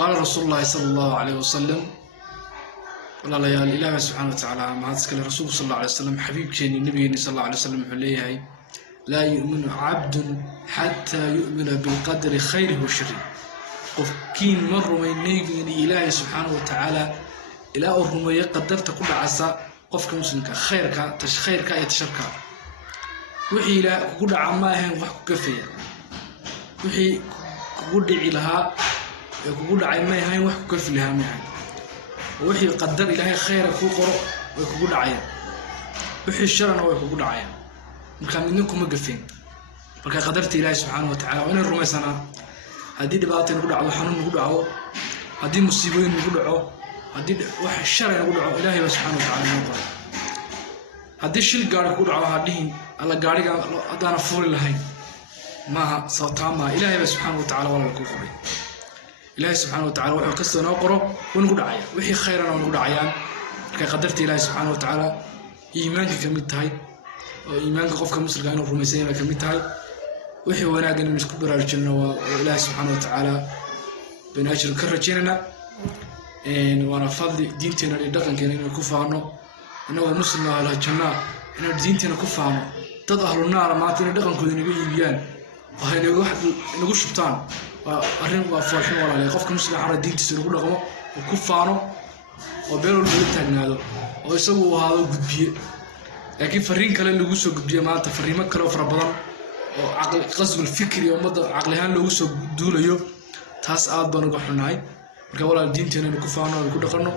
قال رسول الله صلى الله عليه وسلم والله يا الإله سبحانه وتعالى ما هذا الرسول صلى الله عليه وسلم حبيب كان النبي صلى الله عليه وسلم عليه لا يؤمن عبد حتى يؤمن بالقدر خيره وشره قفكين مر من نيجي الإله سبحانه وتعالى إلى أرهم يقدر تقول عسى قفك مسلمك خيرك تشخيرك يتشرك وحي لا كقول عماهم وحكوا كفية وحي كقول لها كقول عماهم وحكوا كفي لها معي وحي قدر إلهي خيرك وقرأ وكقول عيا وحي الشرنا وكقول عيا مكان منكم مقفين marka qadarta Ilaahay subhanahu wa ta'ala waa in rumaysana hadii dhibaato nagu dhaco xanuun nagu dhaco hadii musiibooyin nagu dhaco hadii wax shar nagu dhaco Ilaahay subhanahu wa ta'ala noo qoro hadii shil gaar ku dhaco hadii alla gaariga adana fuul lahayn ma sawtama Ilaahay subhanahu wa ta'ala wala ku qoray Ilaahay subhanahu wa ta'ala wuxuu ka soo noo qoro nagu dhacaya wixii khayran nagu dhacayaan marka qadarta Ilaahay subhanahu wa ta'ala iimaanka kamid tahay oo iimaanka qofka muslimka inuu rumaysan kamid tahay وحي وناقن من كبر الجنة وإله سبحانه وتعالى بنأجر كرجيننا إن وانا فضل دينتنا اللي دقن كنا نكفانه إنه مسلم على الجنة إنه دينتنا كفانه تظهر النار ما تنا دقن كنا نبي بيان وهاي واحد نقول شبطان وأرين وفرحين ولا لا يقف كمسلم على دين تسنقول لهم وكفانه وبيروا البلد هذا ويسووا هذا قدبيه لكن فرين كلا اللي جوسوا قدبيه ما تفرين ما كلا فربضان وعقل قصب الفكري ومضى عقلهان لو سو دوليو تاس aad baan uga xunahay marka walaal diinteena ku faano oo ku dhaqano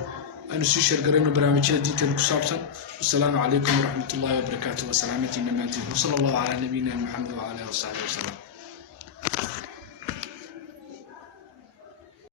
aynu si shir gareyno barnaamijyada diinteena ku saabsan assalamu alaykum wa rahmatullahi wa barakatuh wa salaamatina maantii sallallahu ala nabiyina muhammad wa ala alihi wa sahbihi